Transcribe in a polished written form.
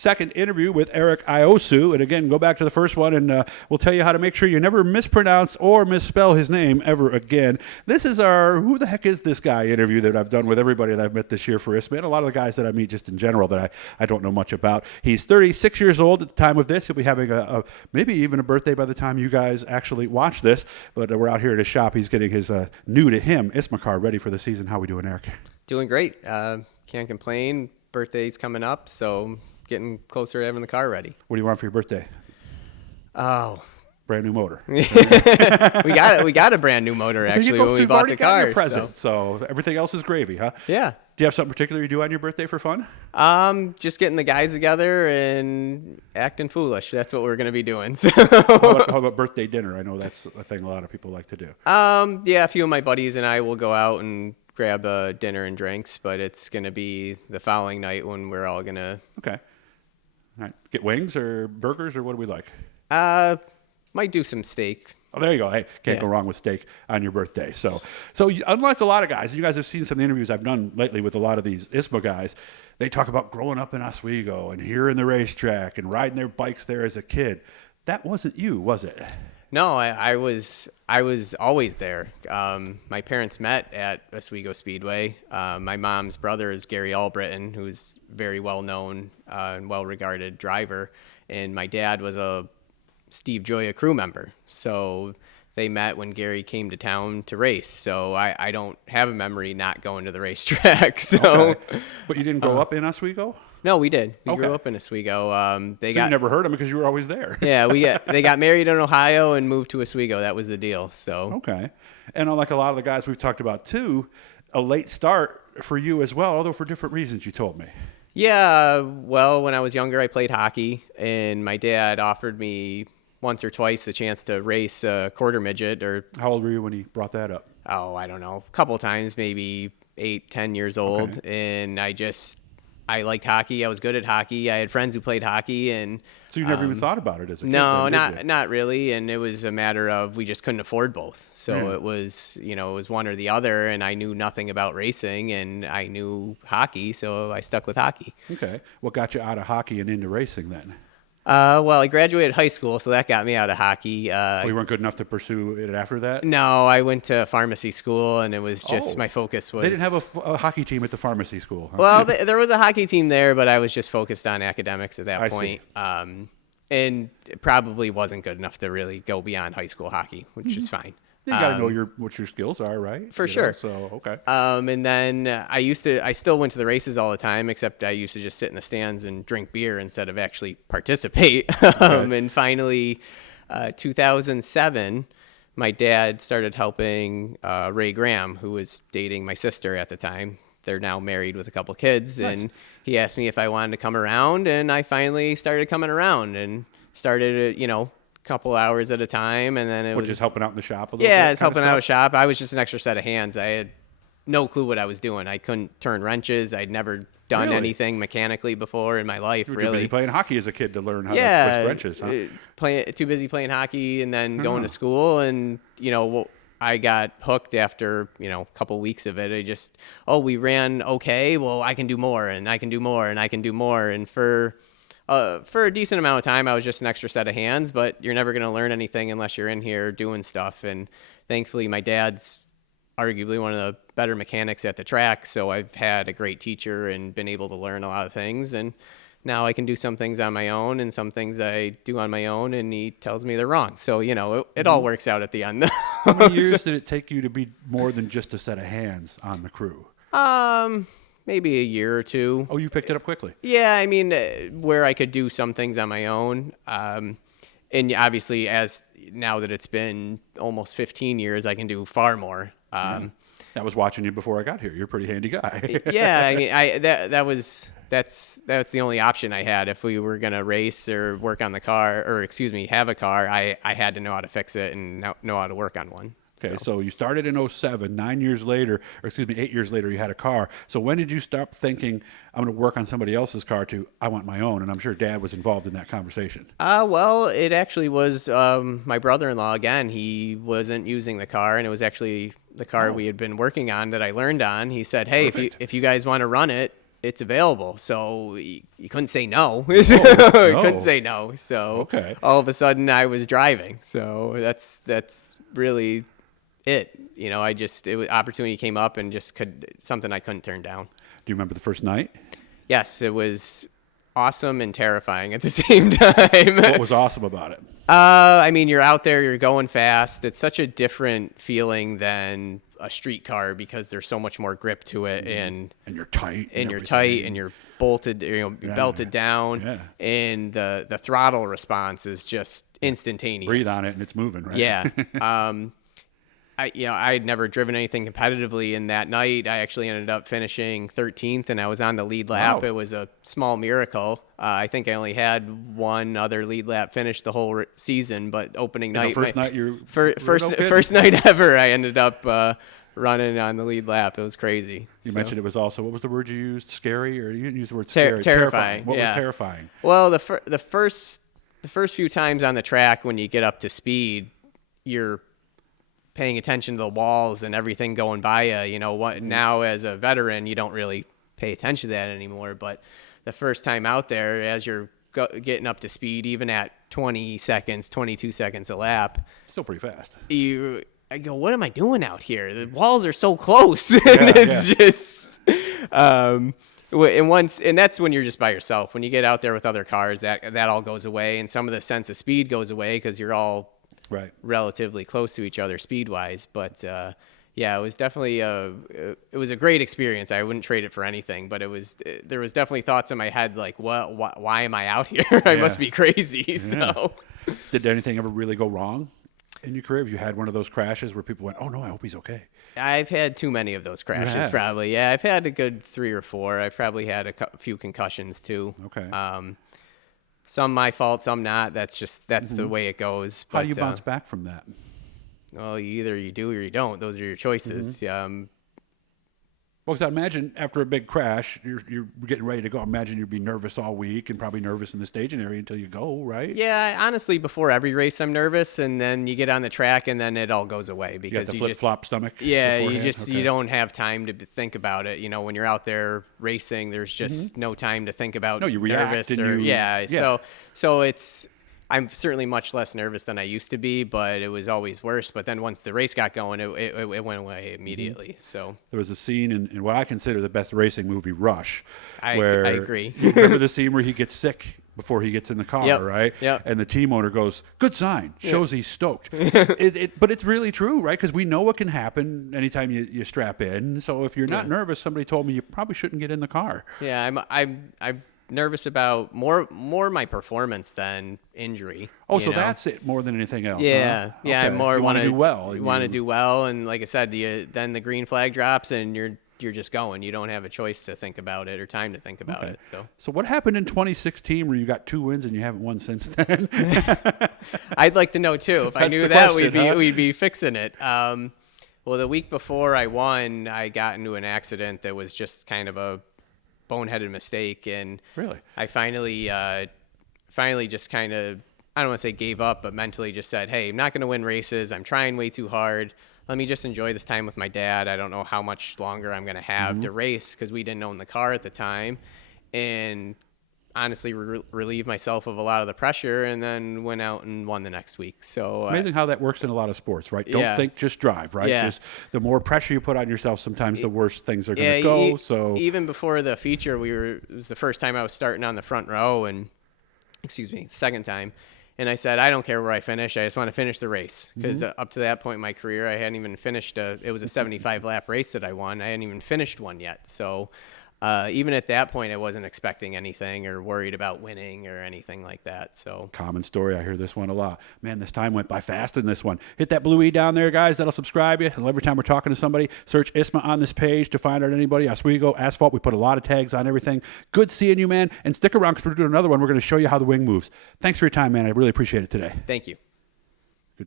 second interview with Aric Iosue. And again, go back to the first one, and we'll tell you how to make sure you never mispronounce or misspell his name ever again. This is our Who the Heck Is This Guy interview that I've done with everybody that I've met this year for ISMA, and a lot of the guys that I meet just in general that I don't know much about. He's 36 years old at the time of this. He'll be having a maybe even a birthday by the time you guys actually watch this. But we're out here at his shop. He's getting his new to him ISMA car ready for the season. How we doing, Aric? Doing great. Can't complain. Birthday's coming up, so getting closer to having the car ready. What do you want for your birthday? Oh, brand new motor. we got a brand new motor actually when we bought the car. Your present, so everything else is gravy, huh? Yeah. Do you have something particular you do on your birthday for fun? Just getting the guys together and acting foolish. That's what we're going to be doing. So. How about birthday dinner? I know that's a thing a lot of people like to do. Yeah, a few of my buddies and I will go out and grab a dinner and drinks, but it's going to be the following night when we're all going to... Okay. All right. Get wings or burgers, or what do we like? Might do some steak. Oh, there you go. Hey, can't go wrong with steak on your birthday. So unlike a lot of guys, you guys have seen some of the interviews I've done lately with a lot of these ISMA guys. They talk about growing up in Oswego and hearing the racetrack and riding their bikes there as a kid. That wasn't you, was it? No, I was always there. My parents met at Oswego Speedway. My mom's brother is Gary Albritton, who's very well known and well regarded driver, and my dad was a Steve Joya crew member. So they met when Gary came to town to race. So I don't have a memory not going to the racetrack. So, okay. But you didn't grow up in Oswego? No, we did. We grew up in Oswego. You never heard them because you were always there. Yeah, they got married in Ohio and moved to Oswego. That was the deal. So okay, and like a lot of the guys we've talked about too, a late start for you as well, although for different reasons. You told me. Yeah, well, when I was younger, I played hockey, and my dad offered me once or twice the chance to race a quarter midget. Or how old were you when he brought that up? Oh, I don't know, a couple of times, maybe 8, 10 years old, and I liked hockey. I was good at hockey. I had friends who played hockey, and so you never even thought about it as a kid? No, not really. And it was a matter of we just couldn't afford both. So it was one or the other. And I knew nothing about racing, and I knew hockey, so I stuck with hockey. Okay, what got you out of hockey and into racing then? Well, I graduated high school, so that got me out of hockey. You weren't good enough to pursue it after that? No, I went to pharmacy school, and it was just my focus was... They didn't have a hockey team at the pharmacy school. Huh? Well, there was a hockey team there, but I was just focused on academics at that point. See. And it probably wasn't good enough to really go beyond high school hockey, which is fine. You got to know what your skills are, right? For sure. So, okay. And then I still went to the races all the time, except I used to just sit in the stands and drink beer instead of actually participate. Okay. And finally, 2007, my dad started helping Ray Graham, who was dating my sister at the time. They're now married with a couple kids. Nice. And he asked me if I wanted to come around, and I finally started coming around and started, couple hours at a time, and then it was just helping out in the shop a little bit. Yeah, it's helping out in the shop. I was just an extra set of hands. I had no clue what I was doing. I couldn't turn wrenches. I'd never done anything mechanically before in my life. You were too busy playing hockey as a kid to learn how to twist wrenches, huh? Too busy playing hockey and then going to school, and I got hooked after a couple weeks of it. We ran okay. Well, I can do more, and I can do more, and I can do more, and for a decent amount of time, I was just an extra set of hands, but you're never going to learn anything unless you're in here doing stuff. And thankfully, my dad's arguably one of the better mechanics at the track, so I've had a great teacher and been able to learn a lot of things. And now I can do some things on my own, and some things I do on my own, and he tells me they're wrong. So, it all works out at the end. How many years did it take you to be more than just a set of hands on the crew? Maybe a year or two. Oh, you picked it up quickly. Yeah, I mean, where I could do some things on my own. And obviously, as now that it's been almost 15 years, I can do far more. I was watching you before I got here. You're a pretty handy guy. Yeah, I mean, that's the only option I had. If we were going to race or work on the car, or have a car, I had to know how to fix it and know how to work on one. Okay, so you started in 07, 8 years later, you had a car. So when did you stop thinking, I'm going to work on somebody else's car to, I want my own? And I'm sure Dad was involved in that conversation. Well, it actually was my brother-in-law again. He wasn't using the car, and it was actually the car we had been working on that I learned on. He said, hey, if you guys want to run it, it's available. So you couldn't say no. No. You couldn't say no. So Okay. all of a sudden I was driving. So that's really it. Opportunity came up and just something I couldn't turn down. Do you remember the first night? Yes, it was awesome and terrifying at the same time. What was awesome about it? I mean, you're out there, you're going fast. It's such a different feeling than a street car because there's so much more grip to it, and you're tight, and you're tight, and you're bolted, belted down, Yeah. and the throttle response is just instantaneous. Breathe on it, and it's moving, right? Yeah. I had never driven anything competitively, and that night I actually ended up finishing 13th, and I was on the lead lap. Wow. It was a small miracle. I think I only had one other lead lap finish the whole season, but opening night, first night first night ever, I ended up running on the lead lap. It was crazy. You mentioned it was also, what was the word you used? Scary, or you didn't use the word scary? Terrifying. What yeah. was terrifying? Well, the first few times on the track when you get up to speed, you're paying attention to the walls and everything going by you. Now as a veteran, you don't really pay attention to that anymore. But the first time out there, as you're getting up to speed, even at 20 seconds, 22 seconds a lap, Still pretty fast. I go, what am I doing out here? The walls are so close. And it's just, and that's when you're just by yourself. When you get out there with other cars, that all goes away. And some of the sense of speed goes away because you're all relatively close to each other speed-wise. But it was definitely it was a great experience. I wouldn't trade it for anything. But there was definitely thoughts in my head like, why am I out here? I must be crazy. Yeah. So, did anything ever really go wrong in your career? Have you had one of those crashes where people went, "Oh no, I hope he's okay"? I've had too many of those crashes, probably. Yeah, I've had a good 3 or 4. I've probably had a few concussions too. Okay. Some my fault, some not. That's the way it goes. How do you bounce back from that? Well, either you do or you don't. Those are your choices. Well, because I imagine after a big crash, you're getting ready to go. I imagine you'd be nervous all week and probably nervous in the staging area until you go, right? Yeah, honestly, before every race, I'm nervous, and then you get on the track, and then it all goes away because you got the flip-flop stomach. Yeah, beforehand? you don't have time to think about it. When you're out there racing, there's just no time to think about. No, you react nervous and yeah. So it's. I'm certainly much less nervous than I used to be, but it was always worse. But then once the race got going, it went away immediately. So there was a scene in what I consider the best racing movie, Rush. I agree. You remember the scene where he gets sick before he gets in the car, right? Yep. And the team owner goes, "Good sign, shows he's stoked." But it's really true, right? Because we know what can happen anytime you strap in. So if you're not nervous, somebody told me you probably shouldn't get in the car. Yeah, I'm nervous about more my performance than injury. Oh, so that's it more than anything else. Yeah, huh? yeah. Okay. I more want to do well. You want to do well, and like I said, then the green flag drops, and you're just going. You don't have a choice to think about it or time to think about it. So what happened in 2016 where you got 2 wins and you haven't won since then? I'd like to know too. If I knew that, we'd be fixing it. Well, the week before I won, I got into an accident that was just kind of a boneheaded mistake, and really, I finally just kind of, I don't want to say gave up, but mentally just said, hey, I'm not going to win races. I'm trying way too hard. Let me just enjoy this time with my dad. I don't know how much longer I'm going to have to race because we didn't own the car at the time, and honestly relieve myself of a lot of the pressure, and then went out and won the next week. So amazing how that works in a lot of sports, right? Don't think, just drive, right? Yeah. Just the more pressure you put on yourself, sometimes the worse things are going to go. So even before the feature, it was the first time I was starting on the front row, and the second time. And I said, I don't care where I finish. I just want to finish the race. Because up to that point in my career, I hadn't even finished it was a 75-lap race that I won. I hadn't even finished one yet. So even at that point, I wasn't expecting anything or worried about winning or anything like that. So common story. I hear this one a lot. Man, this time went by fast in this one. Hit that blue E down there, guys. That'll subscribe you. And every time we're talking to somebody, search ISMA on this page to find out anybody. Oswego Asphalt. We put a lot of tags on everything. Good seeing you, man. And stick around because we're doing another one. We're going to show you how the wing moves. Thanks for your time, man. I really appreciate it today. Thank you.